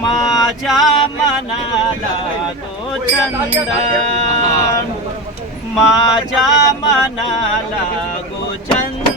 माझ्या मनाला तो चंद्र माझ्या मनाला गो चंद